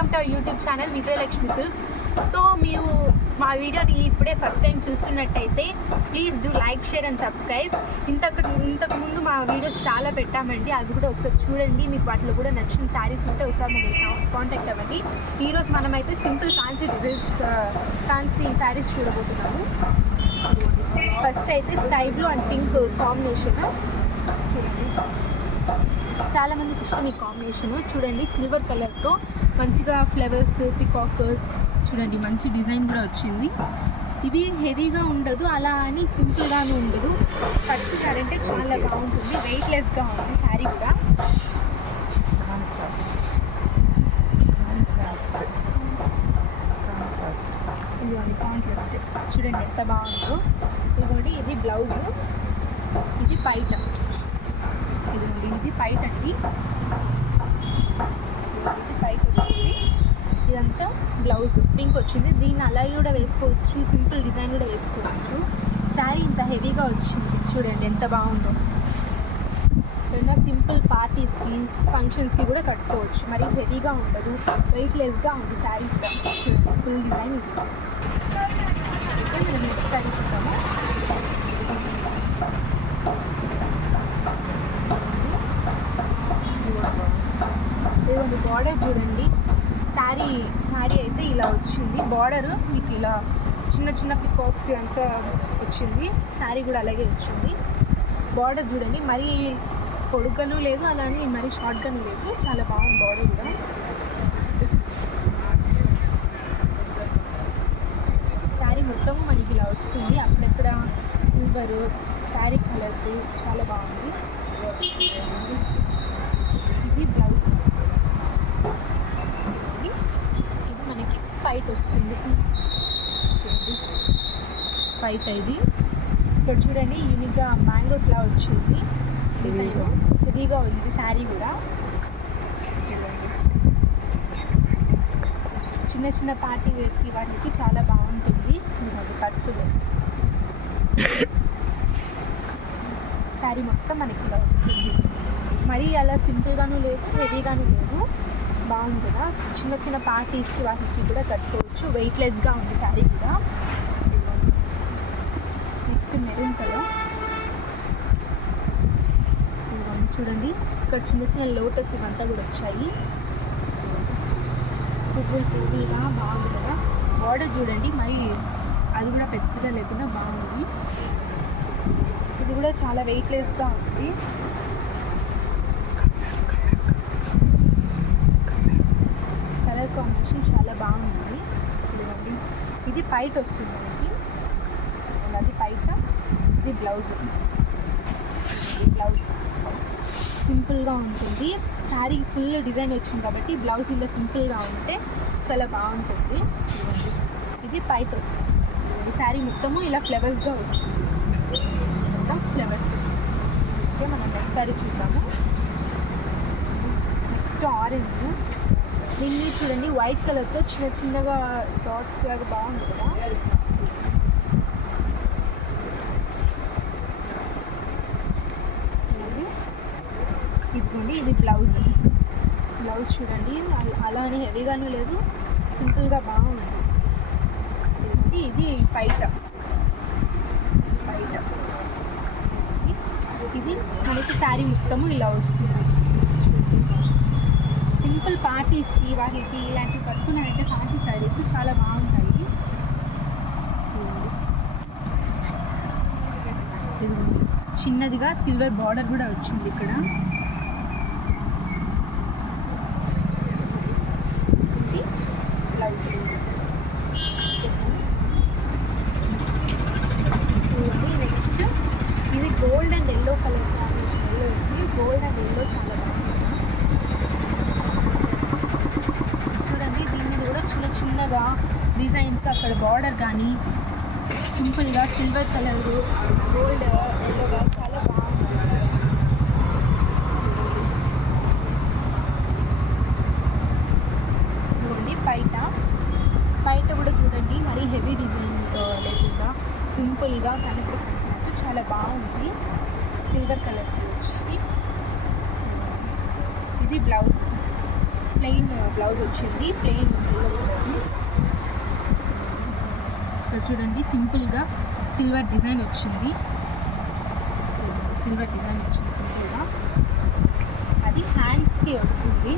Welcome to our YouTube channel Vijayalakshmi silks. So మీరు మా వీడియోని ఇప్పుడే ఫస్ట్ టైం చూస్తున్నట్టయితే please do like, share and subscribe. ఇంతకు ముందు మా వీడియోస్ చాలా పెట్టామండి, అవి కూడా ఒకసారి చూడండి. మీకు వాటిలో కూడా నచ్చిన శారీస్ ఉంటే ఒకసారి మమ్మల్ని కాంటాక్ట్ అవ్వండి. ఈరోజు మనమైతే simple fancy designs, fancy saris చూడబోతున్నాము. ఫస్ట్ అయితే sky blue and pink combination చూడండి. చాలామందికి ఇష్టం ఈ కాంబినేషన్. చూడండి, సిల్వర్ కలర్తో మంచిగా ఫ్లవర్స్, పికాక్ చూడండి, మంచి డిజైన్ కూడా వచ్చింది. ఇది హెవీగా ఉండదు, అలా అని సింపుల్గానే ఉండదు. కట్టుకున్నారంటే చాలా బాగుంటుంది, వెయిట్లెస్గా ఉంది శారీ కూడా. ఇదిగోండి కాంట్రాస్ట్, చూడండి ఎంత బాగుందో. ఇదిగోండి ఇది బ్లౌజ్, ఇది పైట. ఇదిగోండి ఇది పైట అండి, ఇది పైట వచ్చింది. ఇదంతా బ్లౌజ్ పింక్ వచ్చింది. దీన్ని అలాగే కూడా వేసుకోవచ్చు, సింపుల్ డిజైన్ కూడా వేసుకోవచ్చు. శారీ ఇంత హెవీగా వచ్చింది, చూడండి ఎంత బాగుందో. ఏదైనా సింపుల్ పార్టీస్కి, ఫంక్షన్స్కి కూడా కట్టుకోవచ్చు. మరి హెవీగా ఉండదు, వెయిట్లెస్గా ఉంది శారీ కూడా. చూడండి ఫుల్ డిజైన్ ఇది. మనం నెక్స్ట్ శారీ చూద్దాము. ఇదిగోండి బార్డర్ చూడండి. శారీ అయితే ఇలా వచ్చింది. బార్డర్ మీకు ఇలా చిన్న చిన్న పికాక్స్ అంతా వచ్చింది. శారీ కూడా అలాగే వచ్చింది. బార్డర్ చూడండి, మరీ పొడుగ్గాను లేదు, అలానే మరీ షార్ట్గాను లేదు, చాలా బాగుంది బార్డర్ కూడా. శారీ మొత్తం మనకి ఇలా వస్తుంది, అక్కడక్కడ సిల్వర్ శారీ కలర్ చాలా బాగుంది. ఇది బ్లౌజ్, ఇది మనకి ఫైట్ వస్తుంది. చూడండి ఫైట్. ఇది ఇక్కడ చూడండి యూనిక్గా మ్యాంగోస్లా వచ్చింది డిజైన్, హెవీగా ఉంది శారీ కూడా. చిన్న చిన్న పార్టీ వేర్కి వాటికి చాలా బాగుంటుంది. కట్టుగా శారీ మొత్తం మనకి ఇలా వస్తుంది. మరీ అలా సింపుల్గాను లేదు, హెవీగాను లేదు, బాగుంది కదా. చిన్న చిన్న పార్టీస్కి వాటికి కూడా కట్టుకోవచ్చు. వెయిట్లెస్గా ఉంది శారీ కూడా. Next maroon colour. చూడండి ఇక్కడ చిన్న చిన్న లోటస్ ఇవంతా కూడా వచ్చాయి. పువ్వులుగా బాగుంది కదా. బార్డర్ చూడండి, మరి అది కూడా పెద్దగా లేకుండా బాగుంది. ఇది కూడా చాలా వెయిట్లెస్గా ఉంది. కలర్ కాంబినేషన్ చాలా బాగుంది. ఇదిగోండి ఇది పైట వస్తుంది మనకి, అది పైట. ఇది బ్లౌజ్, బ్లౌజ్ సింపుల్గా ఉంటుంది. శారీ ఫుల్ డిజైన్ వచ్చింది కాబట్టి బ్లౌజ్ ఇలా సింపుల్గా ఉంటే చాలా బాగుంటుంది. ఇది పైట. ఈ శారీ మొత్తము ఇలా ఫ్లవర్స్గా వస్తుంది, మొత్తం ఫ్లవర్స్. ఓకే, మనం నెక్స్ట్ శారీ చూద్దాము. Next orange. దీన్ని చూడండి వైట్ కలర్తో చిన్న చిన్నగా డాట్స్ లాగా బాగుంది కదా. ఇదిగోండి ఇది బ్లౌజ్. బ్లౌజ్ చూడండి అలా అని హెవీగానే లేదు, సింపుల్గా బాగుంది. ఇది పైట. ఇది మనకి శారీ మొత్తము ఇలా వస్తుంది. సింపుల్ పార్టీస్కి వాటికి ఇలాంటివి కట్టుకున్నారంటే ఫ్యాన్సీ శారీస్ చాలా బాగుంటాయి. చిన్నదిగా సిల్వర్ బార్డర్ కూడా వచ్చింది ఇక్కడ. నెక్స్ట్ ఇది gold and yellow colour combination. Yellow ఉంది, గోల్డ్ అండ్ ఎల్లో చాలా బాగుంది. చూడండి దీని మీద కూడా చిన్న చిన్నగా డిజైన్స్, అక్కడ బార్డర్ కానీ సింపుల్గా సిల్వర్ కలర్, గోల్డ్, ఎల్లోగా చాలా బాగుంది. చూడండి పైట కూడా చూడండి, మరీ హెవీ డిజైన్ లేకుండా సింపుల్గా కనపడుతున్నట్టు చాలా బాగుంది. సిల్వర్ కలర్ వచ్చి ఇది బ్లౌజ్. ప్లెయిన్ బ్లౌజ్ వచ్చింది. ప్లెయిన్ ఇక్కడ చూడండి సింపుల్గా సిల్వర్ డిజైన్ వచ్చింది. సింపుల్గా. అది హ్యాండ్స్కి వస్తుంది.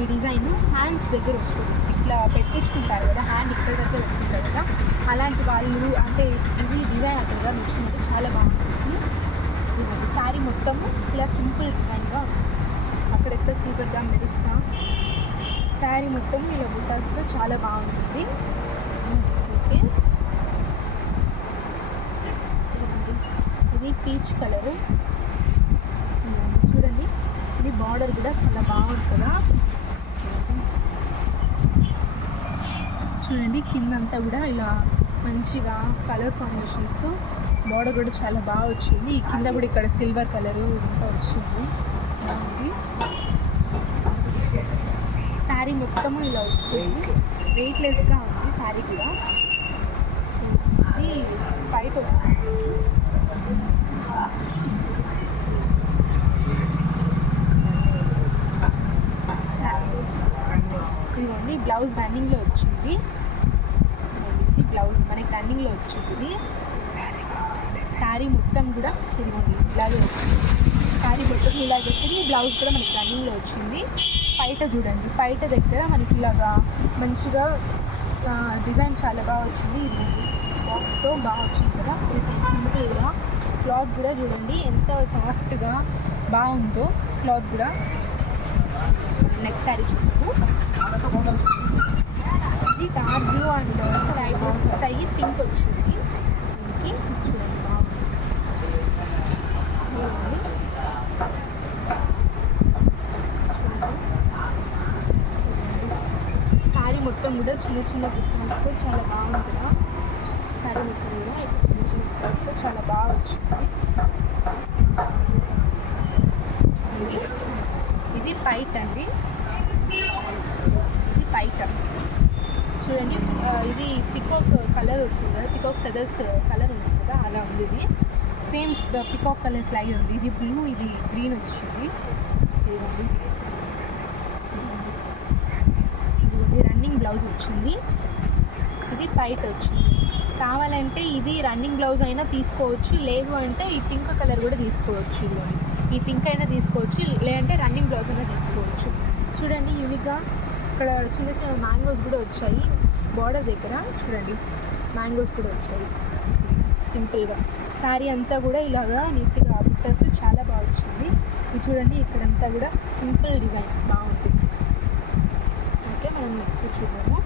ఈ డిజైన్ హ్యాండ్స్ దగ్గర వస్తుంది. ఇట్లా పెట్టించుకుంటారు కదా, హ్యాండ్ ఇక్కడ దగ్గర వస్తుంటారు కదా, అలాంటి వాళ్ళు అంటే ఇది డిజైన్ అక్కడ వచ్చినట్టు చాలా బాగుంటుంది. శారీ మొత్తము ఇలా సింపుల్ డిజైన్గా అక్కడెక్కడ సీపర్గా మెరుస్తా శారీ మొత్తం ఇలా బుటాస్తో చాలా బాగుంటుంది. ఓకే, ఇది పీచ్ కలరు చూడండి. ఇది బార్డర్ కూడా చాలా బాగుంది కదా. చూడండి కిందంతా కూడా ఇలా మంచిగా కలర్ కాంబినేషన్స్తో బార్డర్ కూడా చాలా బాగా వచ్చింది. ఈ కింద కూడా ఇక్కడ సిల్వర్ కలరు ఇంకా వచ్చింది. శారీ మొత్తము ఇలా వస్తుంది. వెయిట్లెస్గా ఉంది శారీ కూడా. ఇది పైట్ వస్తుంది. ఇదిగోండి బ్లౌజ్ రన్నింగ్లో వచ్చింది. బ్లౌజ్ మనకి రన్నింగ్లో వచ్చింది. శారీ మొత్తం కూడా ఇదిగోండి ఇలాగే వచ్చింది. శారీ మొత్తం ఇలాగే వచ్చింది. బ్లౌజ్ కూడా మనకి రన్నింగ్లో వచ్చింది. పైట చూడండి, పైట దగ్గర మనకి ఇలాగా మంచిగా డిజైన్ చాలా బాగా వచ్చింది. ఇది బాక్స్తో బాగా వచ్చింది కదా. సింపుల్గా క్లాత్ కూడా చూడండి ఎంత సాఫ్ట్గా బాగుందో క్లాత్ కూడా. నెక్స్ట్ శారీ చూద్దాము. ఇది dark blue and sky sky pink వచ్చింది. దీనికి చూడండి బాగుంది. శారీ మొత్తం కూడా చిన్న చిన్న బుట్టాస్తో చాలా బాగుంది కదా. శారీ మొత్తం కూడా చిన్న చిన్న బుట్టాస్తో చాలా బాగా వచ్చింది. ఇది పైట్ అండి. ఇది పైట చూడండి. ఇది పికాక్ కలర్ వస్తుంది కదా, పికాక్ ఫెదర్స్ కలర్ ఉంది కదా, అలా ఉంది. ఇది సేమ్ పికాక్ కలర్స్ లాగే ఉంది. ఇది బ్లూ, ఇది గ్రీన్ వచ్చింది. ఇది రన్నింగ్ బ్లౌజ్ వచ్చింది. ఇది పైట్ వచ్చింది. కావాలంటే ఇది రన్నింగ్ బ్లౌజ్ అయినా తీసుకోవచ్చు, లేదు అంటే ఈ పింక్ కలర్ కూడా తీసుకోవచ్చు. ఈ పింక్ అయినా తీసుకోవచ్చు, లేదంటే రన్నింగ్ బ్లౌజ్ అయినా తీసుకోవచ్చు. చూడండి యూనిక్గా ఇక్కడ చిన్న చిన్న మ్యాంగోస్ కూడా వచ్చాయి. బార్డర్ దగ్గర చూడండి మ్యాంగోస్ కూడా వచ్చాయి సింపుల్గా. శారీ అంతా కూడా ఇలాగా నీట్గా బుట్టర్స్ చాలా బాగా వచ్చింది. ఇది చూడండి ఇక్కడంతా కూడా సింపుల్ డిజైన్ బాగుంటుంది. ఓకే, మనం నెక్స్ట్ చూద్దాము.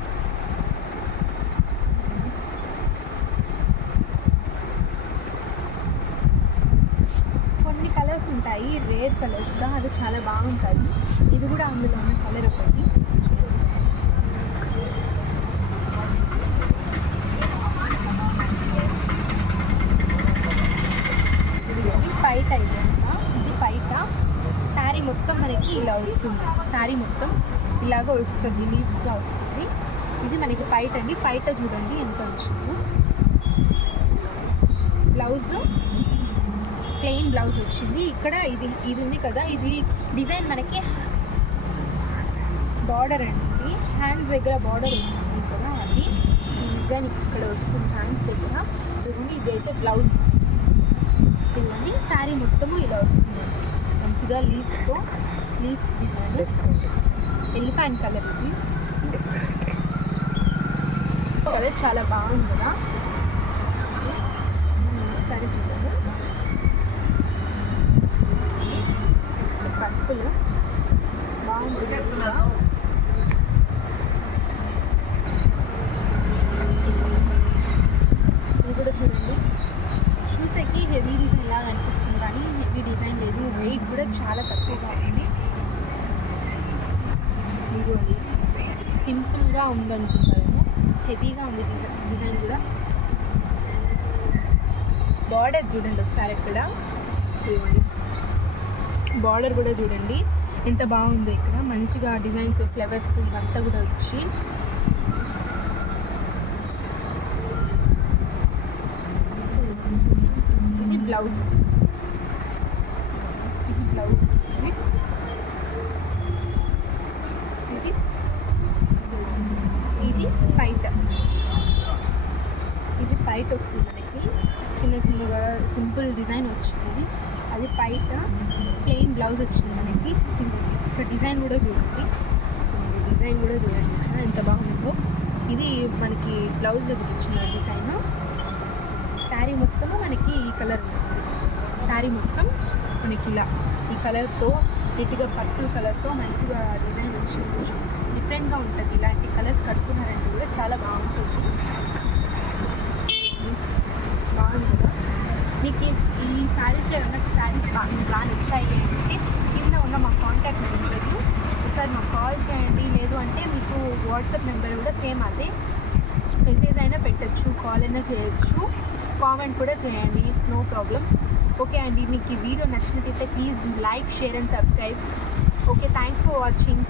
కొన్ని కలర్స్ ఉంటాయి రేర్ కలర్స్గా, అది చాలా బాగుంటాయి. ఇది కూడా అందులో ఉన్న కలర్ ఒకటి చూడండి. పైట ఇదంతా, ఇది పైట. శారీ మొత్తం మనకి ఇలా వస్తుంది. శారీ మొత్తం ఇలాగ వస్తుంది, లీవ్స్గా వస్తుంది. ఇది మనకి పైట అండి. పైట చూడండి ఎంత వచ్చింది. బ్లౌజ్ ప్లెయిన్ బ్లౌజ్ వచ్చింది. ఇక్కడ ఇది ఉంది కదా, ఇది డిజైన్ మనకి బార్డర్ అండి. హ్యాండ్స్ దగ్గర బార్డర్ వస్తుంది కదా, అది ఈ డిజైన్ ఇక్కడ వస్తుంది హ్యాండ్స్ దగ్గర. ఇదిగోండి ఇదైతే బ్లౌజ్. ఇదిగోండి శారీ మొత్తము ఇలా వస్తుంది మంచిగా లీవ్స్తో. Leaf design elephant colour. ఇది కలర్ చాలా బాగుంది కదా. సరే చూద్దాము. నెక్స్ట్ పర్పుల్ బాగుంది. ఇది కూడా చూడండి, చూసేకి హెవీ డిజైన్ లాగా అనిపిస్తుంది కానీ హెవీ డిజైన్ లేదు. వెయిట్ కూడా చాలా తక్కువగా ఉంది. ఇదిగోండి సింపుల్గా ఉందనుకుంటారేమో, హెవీగా ఉంది డిజైన్ కూడా. బార్డర్ చూడండి ఒకసారి ఇక్కడ. ఇదిగోండి బార్డర్ కూడా చూడండి ఎంత బాగుందో. ఇక్కడ మంచిగా డిజైన్స్ ఫ్లవర్స్ ఇవంతా కూడా వచ్చి ఇది బ్లౌజ్. ఇది బ్లౌజ్ వస్తుంది. ఇది బయట వస్తుంది మనకి చిన్న చిన్నగా సింపుల్ డిజైన్ వచ్చింది. అది బయట ప్లెయిన్ బ్లౌజ్ వచ్చింది మనకి. ఇక్కడ డిజైన్ కూడా చూడండి, డిజైన్ కూడా చూడండి ఎంత బాగుందో. ఇది మనకి బ్లౌజ్ దగ్గర ఇచ్చిన డిజైన్. శారీ మొత్తము మనకి ఈ కలర్ ఉంటుంది. శారీ మొత్తం మనకి ఇలా ఈ కలర్తో నీట్గా పర్పుల్ కలర్తో మంచిగా డిజైన్ వచ్చింది. డిఫరెంట్గా ఉంటుంది. ఇలాంటి కలర్స్ కట్టుకున్నారంటే కూడా చాలా బాగుంటుంది. బాగుంది కదా. మీకు ఈ శారీస్లో ఏమన్నా శారీస్ బాగా నచ్చాయి అంటే కింద ఉన్న మా కాంటాక్ట్ నెంబర్ ఒకసారి మాకు కాల్ చేయండి. లేదు అంటే మీకు వాట్సాప్ నెంబర్ కూడా సేమ్ అదే. మెసేజ్ అయినా పెట్టచ్చు, కాల్ అయినా చేయొచ్చు, కామెంట్ కూడా చేయండి, నో ప్రాబ్లం. ఓకే అండి, మీకు ఈ వీడియో నచ్చినట్టయితే please like, share and subscribe. Okay, thanks for watching.